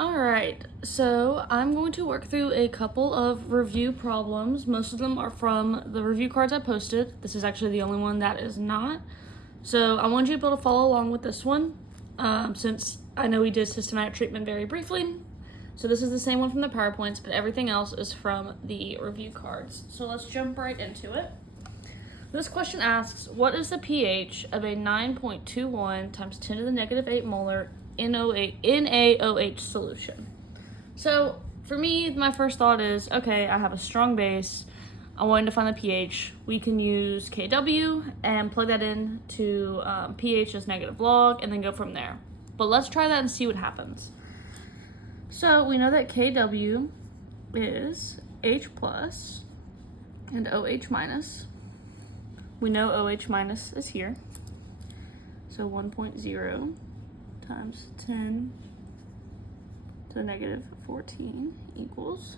Alright, so I'm going to work through a couple of review problems. Most of them are from the review cards I posted. This is actually the only one that is not. So I want you to be able to follow along with this one, since I know we did systematic treatment very briefly. So this is the same one from the PowerPoints, but everything else is from the review cards. So let's jump right into it. This question asks, what is the pH of a 9.21 times 10 to the negative 8 molar NaOH solution? So for me, my first thought is, okay, I have a strong base. I wanted to find the pH. We can use Kw and plug that into pH as negative log and then go from there. But let's try that and see what happens. So we know that Kw is H plus and OH minus. We know OH minus is here. So 1.0 times 10 to the negative 14 equals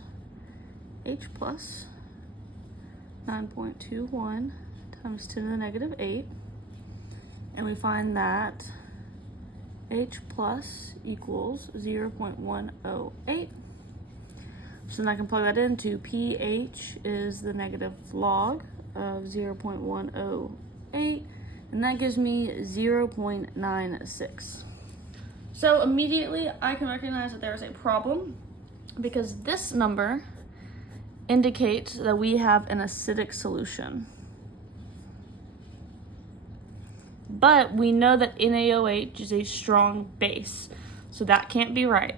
H plus 9.21 times 10 to the negative 8. And we find that H plus equals 0.108. So then I can plug that into pH is the negative log of 0.108, and that gives me 0.96. So immediately I can recognize that there is a problem because this number indicates that we have an acidic solution. But we know that NaOH is a strong base, so that can't be right.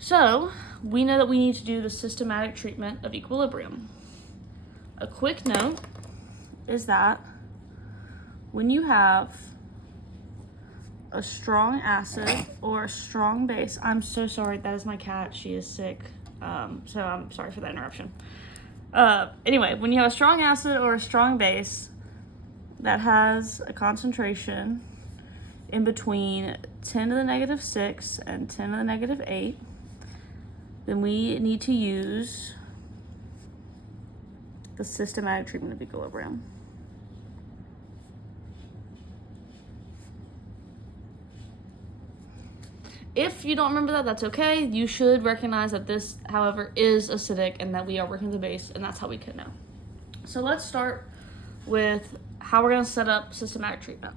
So we know that we need to do the systematic treatment of equilibrium. A quick note is that when you have a strong acid or a strong base, I'm so sorry, that is my cat, she is sick, so I'm sorry for that interruption. Anyway, when you have a strong acid or a strong base that has a concentration in between 10 to the negative 6 and 10 to the negative 8, then we need to use the systematic treatment of equilibrium. If you don't remember that, that's okay. You should recognize that this, however, is acidic and that we are working with the base, and that's how we can know. So let's start with how we're going to set up systematic treatment.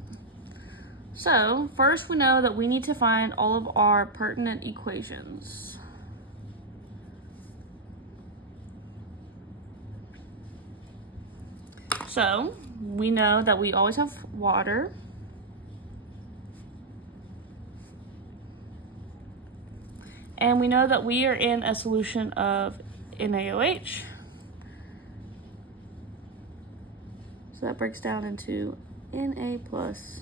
So first we know that we need to find all of our pertinent equations. So we know that we always have water, and we know that we are in a solution of NaOH. So that breaks down into Na plus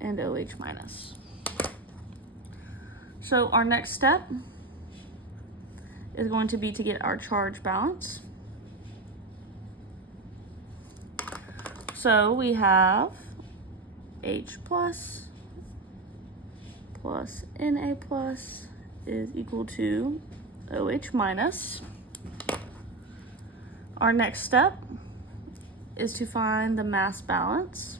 and OH minus. So our next step is going to be to get our charge balance. So we have H plus Na plus is equal to OH minus. Our next step is to find the mass balance.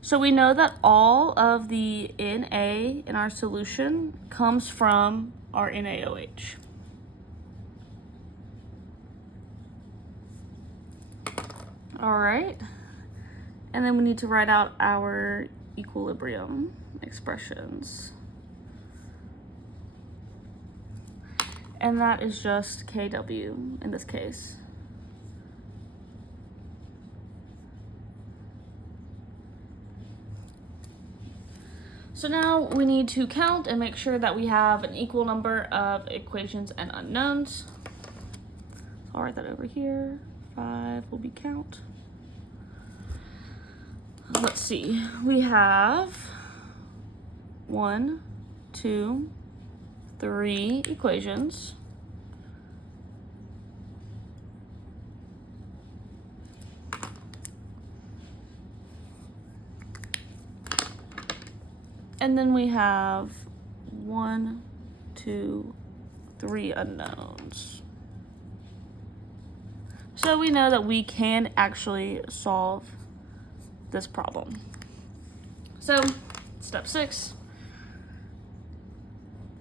So we know that all of the Na in our solution comes from our NaOH. All right, and then we need to write out our equilibrium expressions. And that is just Kw in this case. So now we need to count and make sure that we have an equal number of equations and unknowns. So I'll write that over here. 5 will be count. Let's see, we have 1, 2, 3 equations. And then we have 1, 2, 3 unknowns. So we know that we can actually solve this problem. So step 6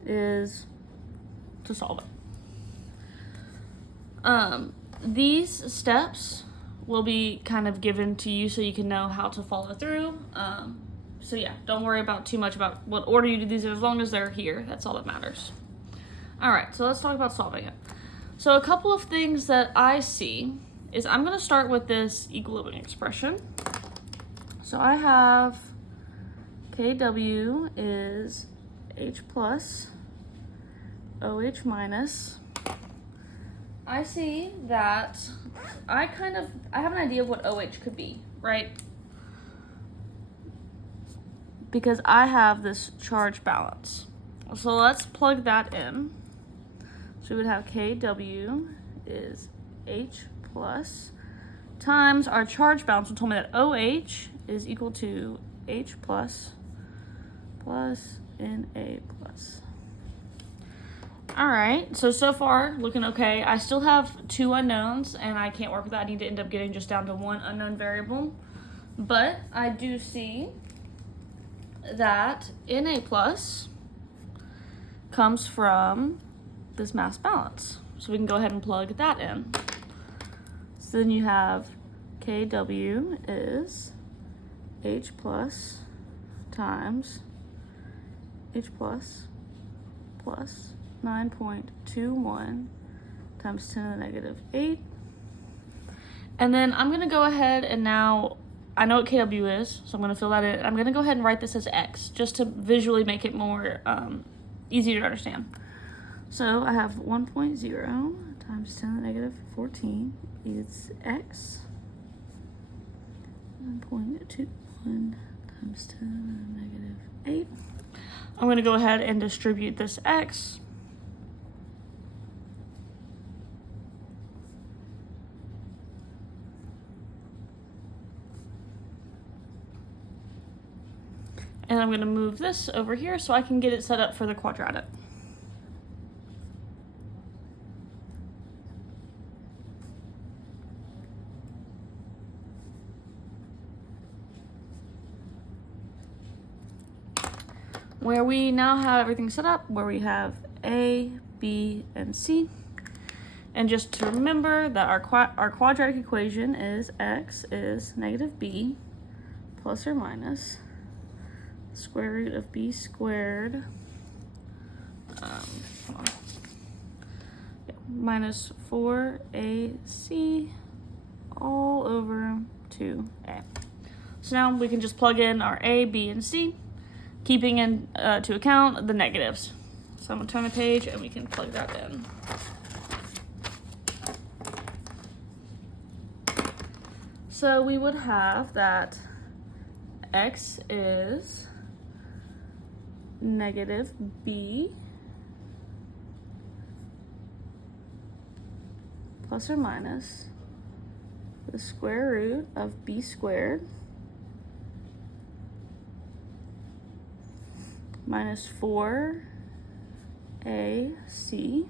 is to solve it. These steps will be kind of given to you so you can know how to follow through. So yeah, don't worry about too much about what order you do these in, as long as they're here. That's all that matters. All right, so let's talk about solving it. So a couple of things that I see is I'm going to start with this equilibrium expression. So I have KW is H plus OH minus. I see that I have an idea of what OH could be, right? Because I have this charge balance. So let's plug that in. So we would have KW is H plus times our charge balance, which told me that OH is equal to H plus Na plus. All right, so far looking okay. I still have 2 unknowns and I can't work with that. I need to end up getting just down to 1 unknown variable. But I do see that Na plus comes from this mass balance. So we can go ahead and plug that in. So then you have KW is H plus times H plus 9.21 times 10 to the negative 8. And then I'm going to go ahead and now, I know what KW is, so I'm going to fill that in. I'm going to go ahead and write this as X, just to visually make it more easier to understand. So I have 1.0 times 10 to the negative 14 is X. 1.21 times 10 to the negative 8. I'm going to go ahead and distribute this X. And I'm going to move this over here so I can get it set up for the quadratic. Where we now have everything set up, where we have A, B, and C. And just to remember that our quadratic equation is X is negative B plus or minus square root of B squared minus 4AC all over 2A. So now we can just plug in our A, B, and C, keeping in to account the negatives. So I'm gonna turn the page and we can plug that in. So we would have that X is negative B plus or minus the square root of B squared minus 4AC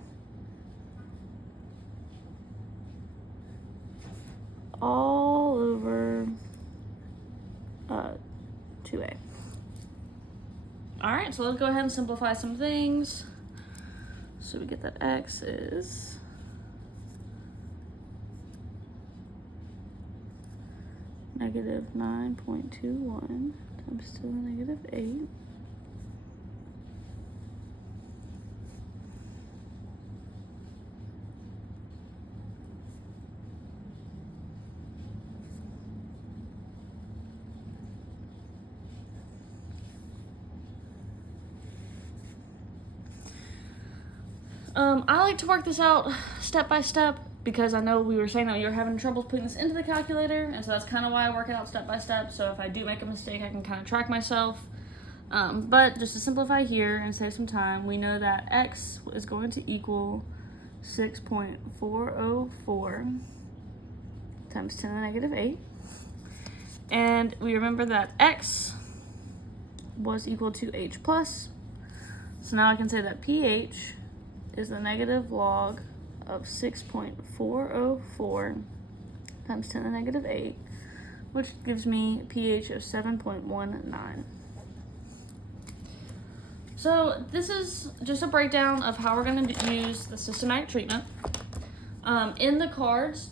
all over 2A. All right, so let's go ahead and simplify some things. So we get that X is negative 9.21 times 10 to the negative 8. I like to work this out step by step because I know we were saying that you were having trouble putting this into the calculator, and so that's kind of why I work it out step by step. So if I do make a mistake, I can kind of track myself. But just to simplify here and save some time, we know that X is going to equal 6.404 times 10 to the negative 8. And we remember that X was equal to H plus. So now I can say that pH is the negative log of 6.404 times 10 to the negative 8, which gives me pH of 7.19. So this is just a breakdown of how we're going to use the systematic treatment. In the cards,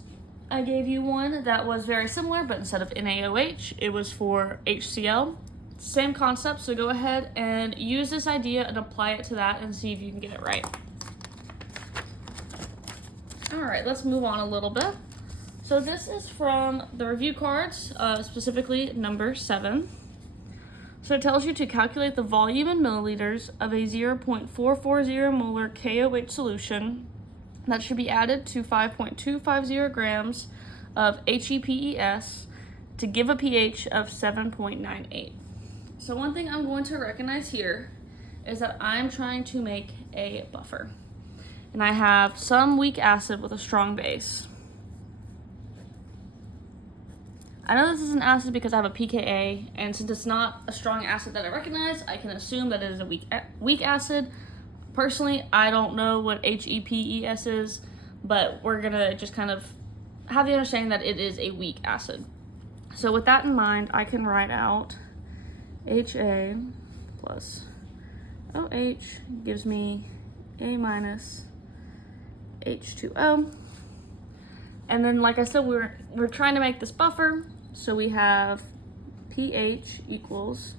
I gave you one that was very similar, but instead of NaOH, it was for HCl. Same concept, so go ahead and use this idea and apply it to that and see if you can get it right. All right, let's move on a little bit. So this is from the review cards, specifically number 7. So it tells you to calculate the volume in milliliters of a 0.440 molar KOH solution that should be added to 5.250 grams of HEPES to give a pH of 7.98. So one thing I'm going to recognize here is that I'm trying to make a buffer. And I have some weak acid with a strong base. I know this is an acid because I have a pKa, and since it's not a strong acid that I recognize, I can assume that it is a weak acid. Personally, I don't know what HEPES is, but we're gonna just kind of have the understanding that it is a weak acid. So with that in mind, I can write out HA plus OH gives me A minus H2O. And then, like I said, we're trying to make this buffer, so we have pH equals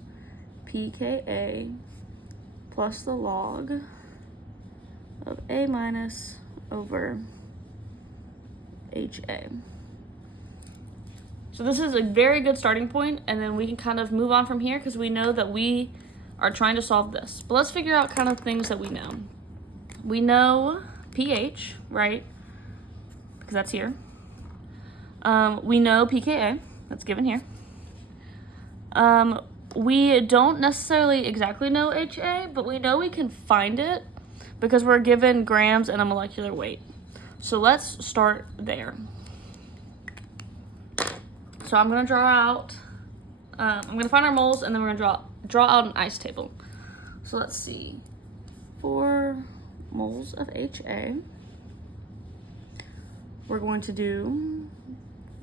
pKa plus the log of A minus over HA. So this is a very good starting point, and then we can kind of move on from here because we know that we are trying to solve this. But let's figure out kind of things that we know. We know pH, right? Because that's here. We know pKa, that's given here. We don't necessarily exactly know HA, but we know we can find it because we're given grams and a molecular weight. So let's start there. So I'm gonna draw out, I'm gonna find our moles, and then we're gonna draw out an ice table. So let's see, 4 moles of HA. We're going to do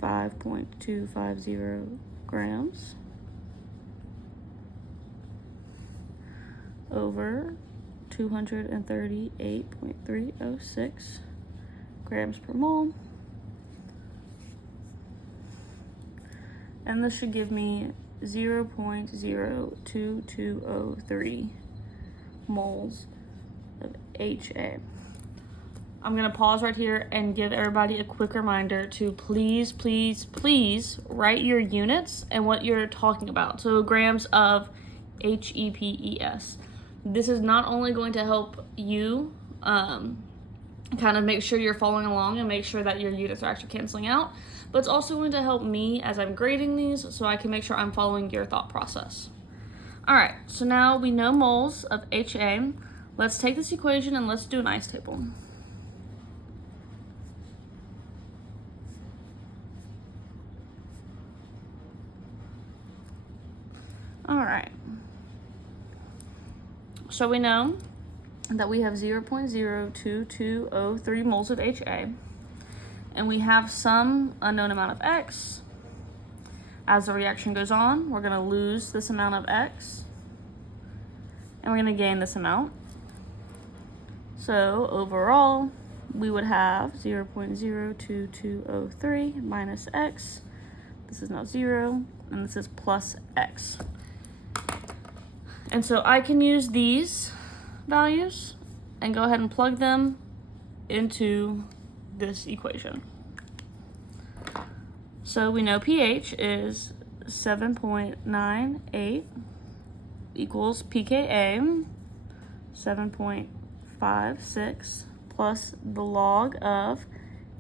5.250 grams over 238.306 grams per mole. And this should give me 0.02203 moles of HA. I'm gonna pause right here and give everybody a quick reminder to please, please, please write your units and what you're talking about. So grams of HEPES. This is not only going to help you kind of make sure you're following along and make sure that your units are actually canceling out, but it's also going to help me as I'm grading these so I can make sure I'm following your thought process. All right, so now we know moles of HA. Let's take this equation and let's do an ice table. All right, so we know that we have 0.02203 moles of HA, and we have some unknown amount of X. As the reaction goes on, we're gonna lose this amount of X, and we're gonna gain this amount. So overall, we would have 0.02203 minus X. This is now 0, and this is plus X. And so I can use these values and go ahead and plug them into this equation. So we know pH is 7.98 equals pKa 7.56 plus the log of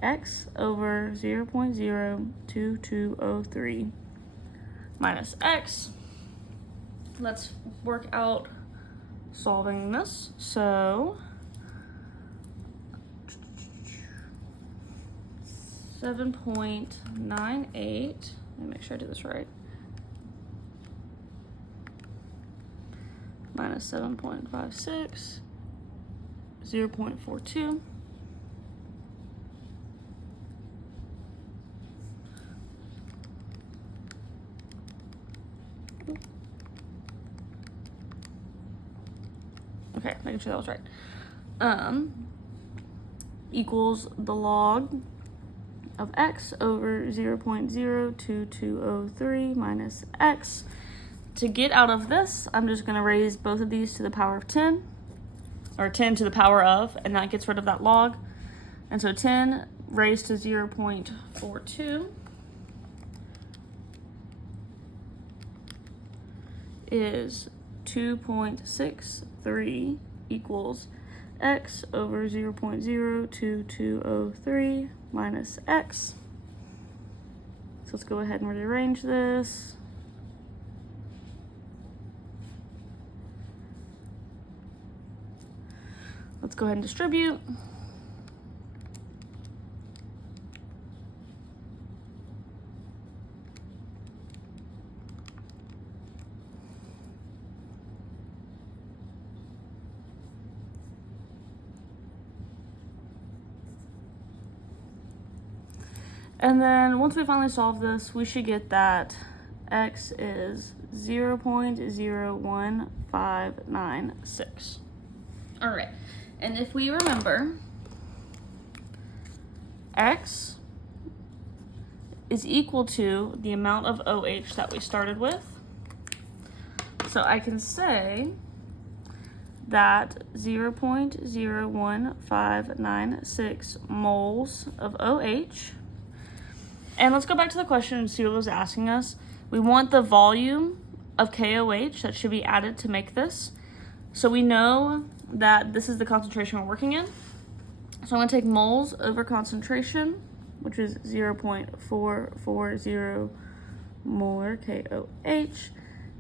X over 0.02203 minus X. Let's work out solving this. So 7.98, let me make sure I do this right, minus 7.56, 0.42. Okay, making sure that was right. Equals the log of x over 0.02203 minus x. To get out of this, I'm just going to raise both of these to the power of 10, or 10 to the power of, and that gets rid of that log. And so 10 raised to 0.42 is 2.63 equals x over 0.02203 minus x. So let's go ahead and rearrange this. Let's go ahead and distribute. And then once we finally solve this, we should get that x is 0.01596. All right, and if we remember, x is equal to the amount of OH that we started with. So I can say that 0.01596 moles of OH. And let's go back to the question and see what it was asking us. We want the volume of KOH that should be added to make this. So we know that this is the concentration we're working in. So I'm going to take moles over concentration, which is 0.440 molar KOH.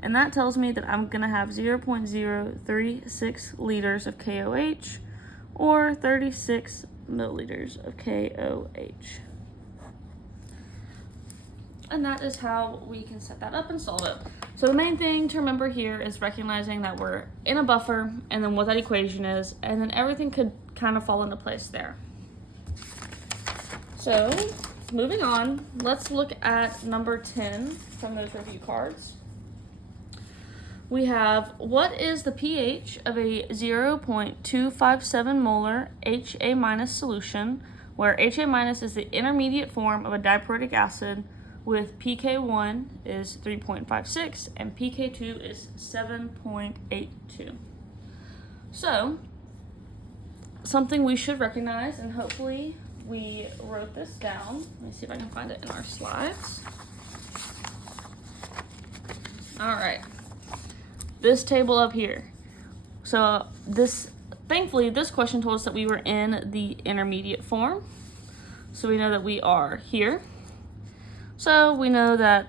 And that tells me that I'm going to have 0.036 liters of KOH, or 36 milliliters of KOH. And that is how we can set that up and solve it. So the main thing to remember here is recognizing that we're in a buffer and then what that equation is, and then everything could kind of fall into place there. So moving on, let's look at number 10 from those review cards. We have, what is the pH of a 0.257 molar HA minus solution, where HA minus is the intermediate form of a diprotic acid, with pK1 is 3.56 and pK2 is 7.82. So, something we should recognize, and hopefully we wrote this down. Let me see if I can find it in our slides. All right, this table up here. So thankfully, this question told us that we were in the intermediate form. So we know that we are here. So we know that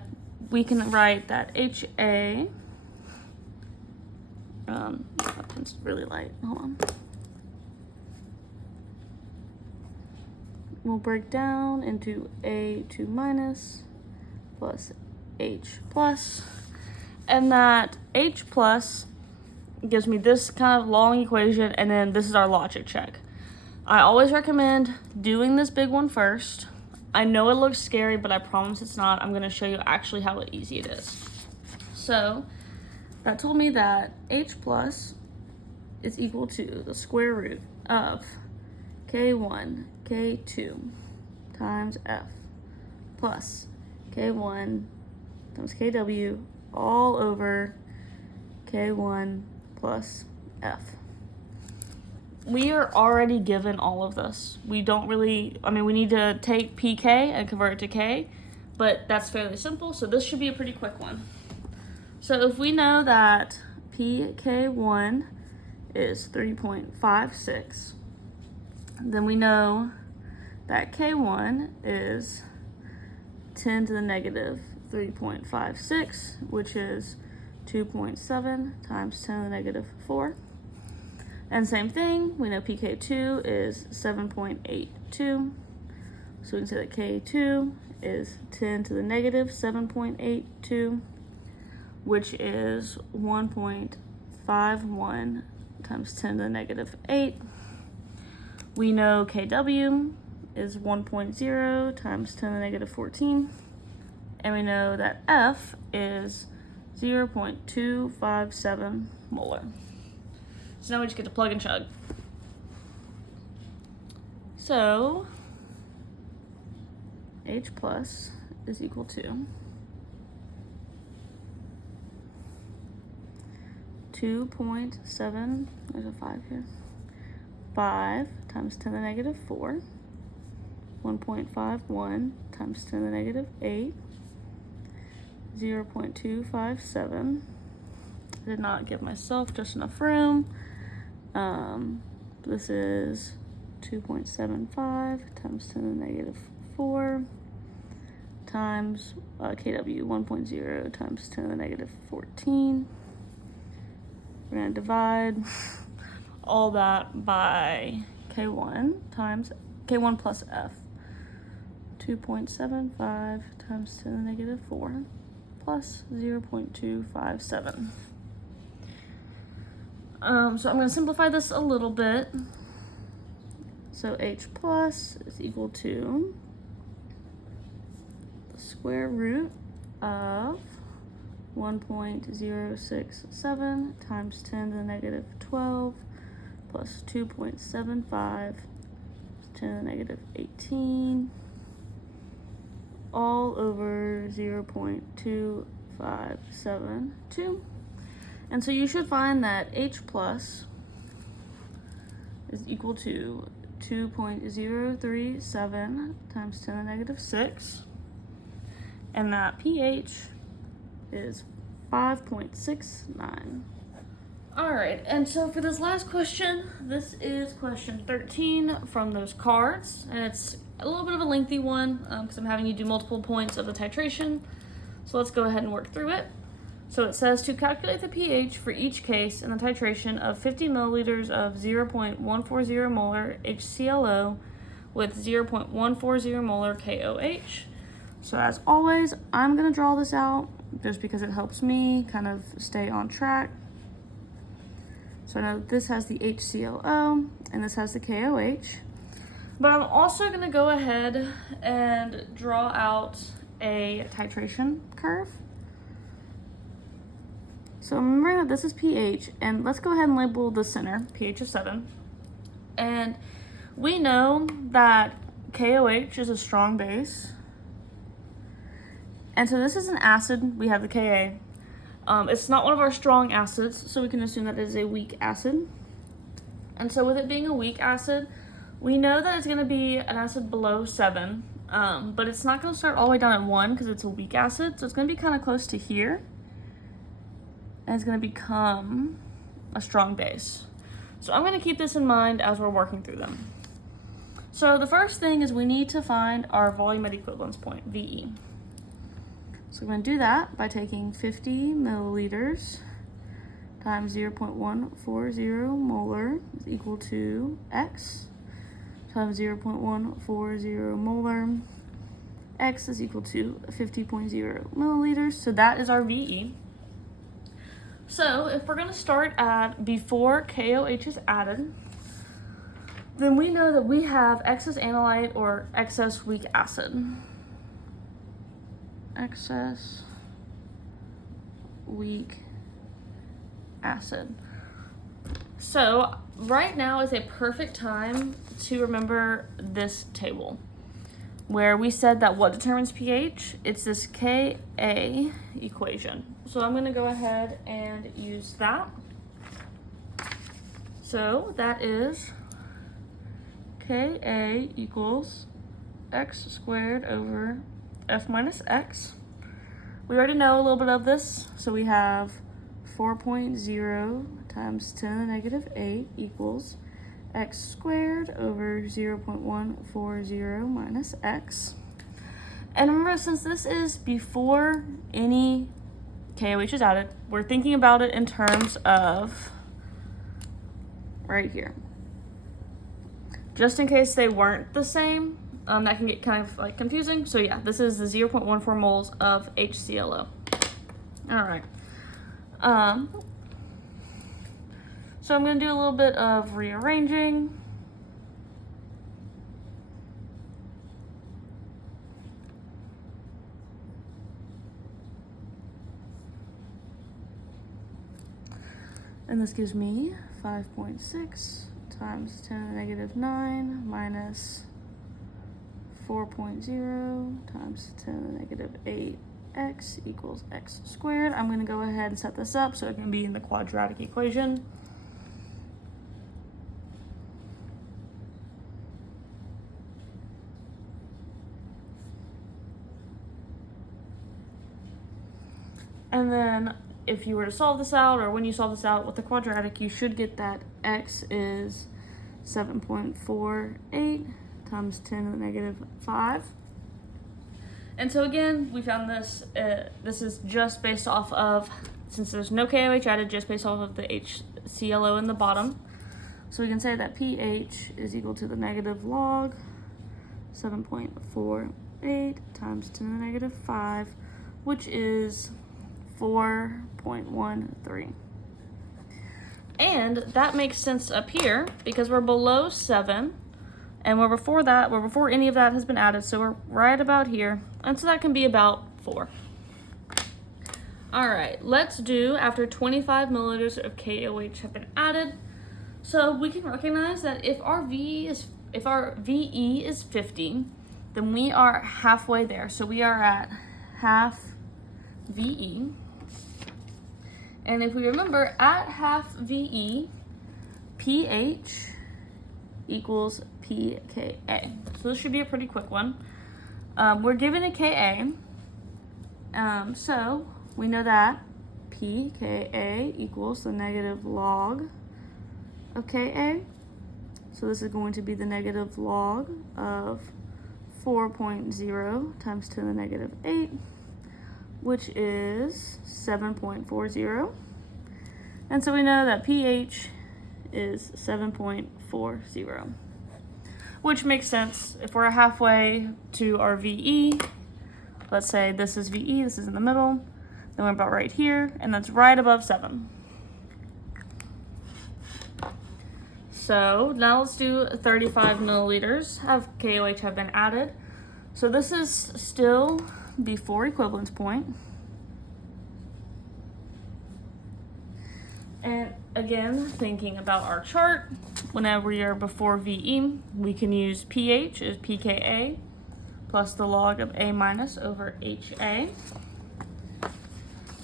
we can write that HA, that pen's really light, hold on. We'll break down into A2 minus plus H plus, and that H plus gives me this kind of long equation, and then this is our logic check. I always recommend doing this big one first. I know it looks scary, but I promise it's not. I'm going to show you actually how easy it is. So that told me that H plus is equal to the square root of K1, K2 times F plus K1 times KW all over K1 plus F. We are already given all of this. We don't really, we need to take PK and convert it to K, but that's fairly simple, so this should be a pretty quick one. So if we know that PK1 is 3.56, then we know that K1 is 10 to the negative 3.56, which is 2.7 times 10 to the negative 4. And same thing, we know PK2 is 7.82, so we can say that K2 is 10 to the negative 7.82, which is 1.51 times 10 to the negative 8. We know KW is 1.0 times 10 to the negative 14, and we know that F is 0.257 molar. So now we just get to plug and chug. So H plus is equal to 2.7, there's a 5 here, 5 times 10 to the negative 4, 1.51 times 10 to the negative 8, 0.257. I did not give myself just enough room. This is 2.75 times 10 to the negative 4 times kW 1.0 times 10 to the negative 14. We're going to divide all that by K1 times K1 plus F. 2.75 times 10 to the negative 4 plus 0.257. So I'm going to simplify this a little bit. So H plus is equal to the square root of 1.067 times 10 to the negative 12 plus 2.75 10 to the negative 18 all over 0.2572. And so you should find that H plus is equal to 2.037 times 10 to the negative 6, and that pH is 5.69. All right, and so for this last question, this is question 13 from those cards, and it's a little bit of a lengthy one because I'm having you do multiple points of the titration. So let's go ahead and work through it. So it says to calculate the pH for each case in the titration of 50 milliliters of 0.140 molar HClO with 0.140 molar KOH. So as always, I'm going to draw this out just because it helps me kind of stay on track. So I know this has the HClO and this has the KOH. But I'm also going to go ahead and draw out a titration curve. So remember that this is pH, and let's go ahead and label the center, pH of 7. And we know that KOH is a strong base. And so this is an acid, we have the Ka. It's not one of our strong acids, so we can assume that it is a weak acid. And so with it being a weak acid, we know that it's going to be an acid below 7, but it's not going to start all the way down at 1 because it's a weak acid, so it's going to be kind of close to here. And it's going to become a strong base. So I'm going to keep this in mind as we're working through them. So the first thing is we need to find our volumetric equivalence point, VE. So we're going to do that by taking 50 milliliters times 0.140 molar is equal to X times 0.140 molar. X is equal to 50.0 milliliters. So that is our VE. So if we're going to start at before KOH is added, then we know that we have excess analyte or excess weak acid. Excess weak acid. So right now is a perfect time to remember this table where we said that what determines pH? It's this Ka equation. So I'm going to go ahead and use that. So that is Ka equals x squared over F minus X. We already know a little bit of this, so we have 4.0 times 10 to the negative 8 equals x squared over 0.140 minus x. And remember, since this is before any KOH is added, we're thinking about it in terms of right here. Just in case they weren't the same, that can get kind of like confusing. So yeah, this is the 0.14 moles of HClO. All right. So I'm going to do a little bit of rearranging. And this gives me 5.6 times 10 to the negative 9 minus 4.0 times 10 to the negative 8x equals x squared. I'm going to go ahead and set this up so it can be in the quadratic equation. And then if you were to solve this out, or when you solve this out with the quadratic, you should get that x is 7.48 times 10 to the negative 5. And so again, we found this, this is just based off of, since there's no KOH added, just based off of the HClO in the bottom. So we can say that pH is equal to the negative log 7.48 times 10 to the negative 5, which is 4.13. And that makes sense up here because we're below 7 and we're before that, we're before any of that has been added, so we're right about here. And so that can be about 4. All right, let's do after 25 milliliters of KOH have been added. So we can recognize that if our VE is 50, then we are halfway there. So we are at half VE. And if we remember, at half VE, pH equals pKa. So this should be a pretty quick one. We're given a Ka, so we know that pKa equals the negative log of Ka. So this is going to be the negative log of 4.0 times 10 to the negative 8, which is 7.40. And so we know that pH is 7.40, which makes sense. If we're halfway to our VE, let's say this is VE, this is in the middle, then we're about right here, and that's right above 7. So now let's do 35 milliliters of KOH have been added. So this is still before equivalence point. And again, thinking about our chart, whenever you're before VE, we can use pH as pKa plus the log of A minus over HA.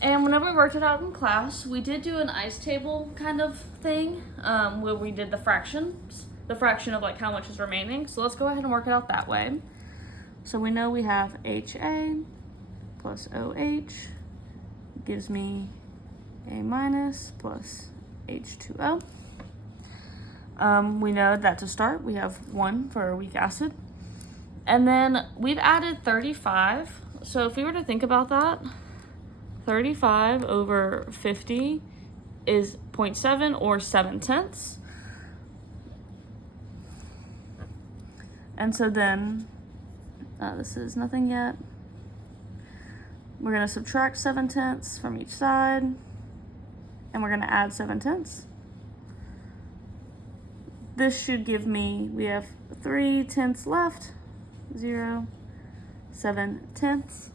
And whenever we worked it out in class, we did do an ice table kind of thing where we did the fractions, the fraction of like how much is remaining. So let's go ahead and work it out that way. So we know we have HA plus OH gives me A minus plus H2O. We know that to start, we have 1 for a weak acid. And then we've added 35. So if we were to think about that, 35 over 50 is 0.7 or 7/10. And so then, this is nothing yet. We're going to subtract 7/10 from each side, and we're going to add 7/10. This should give me, we have 3/10 left, 0, 7/10.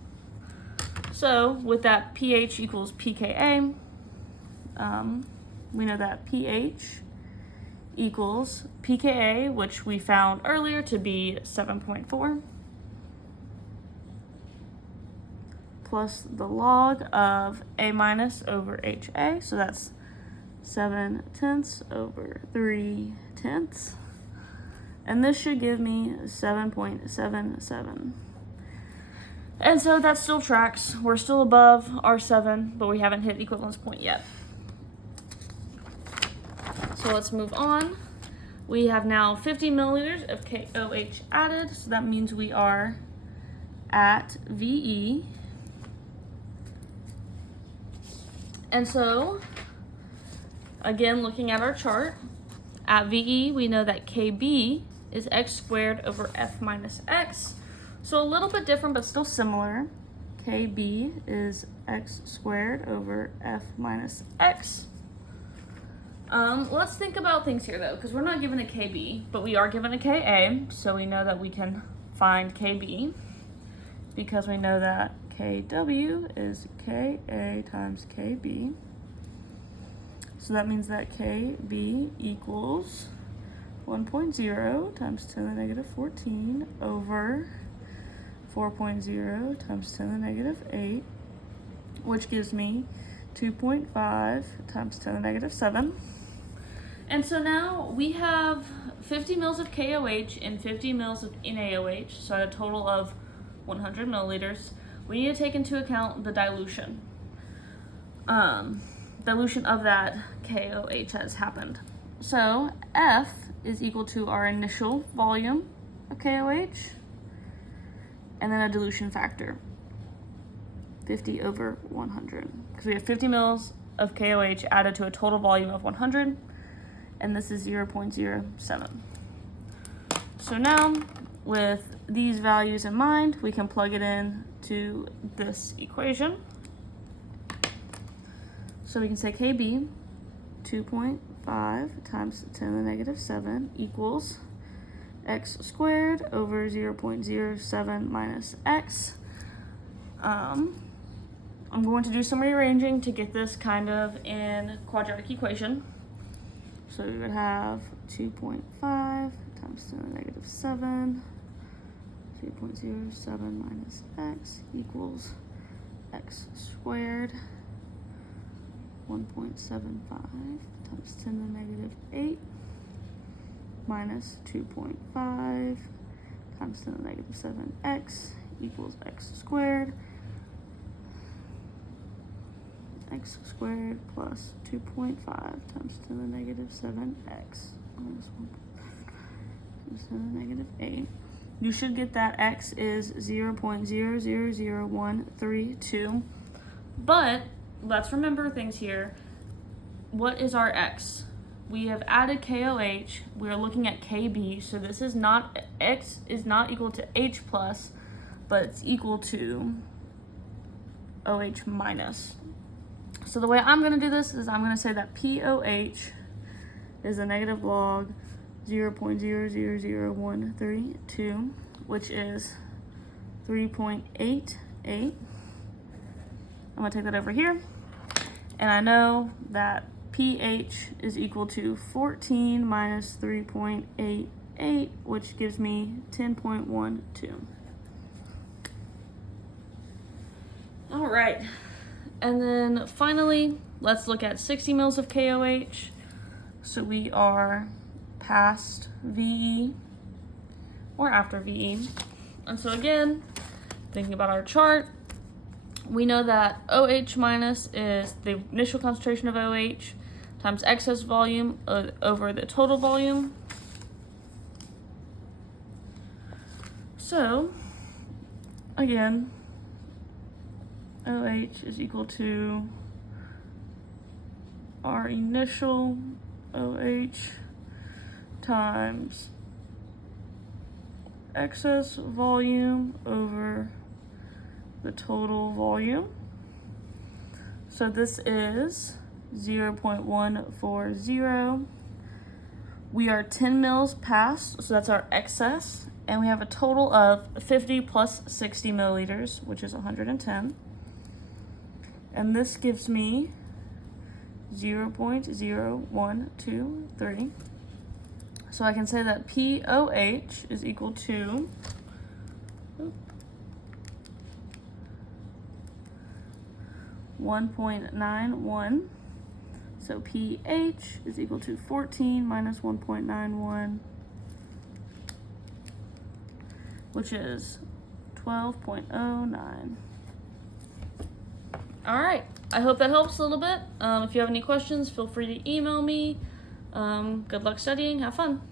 So with that pH equals pKa, we know that pH equals pKa, which we found earlier to be 7.4, plus the log of A minus over HA, so that's 7/10 over 3/10, and this should give me 7.77. And so that still tracks. We're still above our 7, but we haven't hit equivalence point yet. So let's move on. We have now 50 milliliters of KOH added, so that means we are at VE. And so, again, looking at our chart, at VE, we know that KB is x squared over F minus x. So a little bit different, but still similar. KB is x squared over F minus x. Let's think about things here, though, because we're not given a KB, but we are given a KA, so we know that we can find KB, because we know that KW is KA times KB. So that means that KB equals 1.0 times 10 to the negative 14 over 4.0 times 10 to the negative 8, which gives me 2.5 times 10 to the negative 7. And so now we have 50 mils of KOH and 50 mils of NaOH, so at a total of 100 milliliters. We need to take into account the dilution. Dilution of that KOH has happened. So F is equal to our initial volume of KOH and then a dilution factor, 50 over 100. Because we have 50 mils of KOH added to a total volume of 100, and this is 0.07. So now, with these values in mind, we can plug it in to this equation. So we can say KB, 2.5 times 10 to the negative 7 equals x squared over 0.07 minus x. I'm going to do some rearranging to get this kind of in quadratic equation. So we would have 2.5 times 10 to the negative 7, 2.07 minus x equals x squared, 1.75 times 10 to the negative 8 minus 2.5 times 10 to the negative 7x equals x squared. X squared plus 2.5 times 10 to the negative 7x minus 1 times 10 to the negative 8. You should get that x is 0.000132. But let's remember things here. What is our x? We have added KOH. We are looking at KB. So this is not, x is not equal to H plus, but it's equal to OH minus. So the way I'm going to do this is I'm going to say that POH is a negative log 0.000132, which is 3.88. I'm going to take that over here. And I know that pH is equal to 14 minus 3.88, which gives me 10.12. All right. And then finally, let's look at 60 mils of KOH. So we are past VE or after VE. And so again, thinking about our chart, we know that OH minus is the initial concentration of OH times excess volume over the total volume. So again, OH is equal to our initial OH times excess volume over the total volume. So this is 0.140. We are 10 mils past, so that's our excess, and we have a total of 50 plus 60 milliliters, which is 110. And this gives me 0.0123. So I can say that POH is equal to 1.91. So pH is equal to 14 minus 1.91, which is 12.09. All right, I hope that helps a little bit. If you have any questions, feel free to email me. Good luck studying, have fun.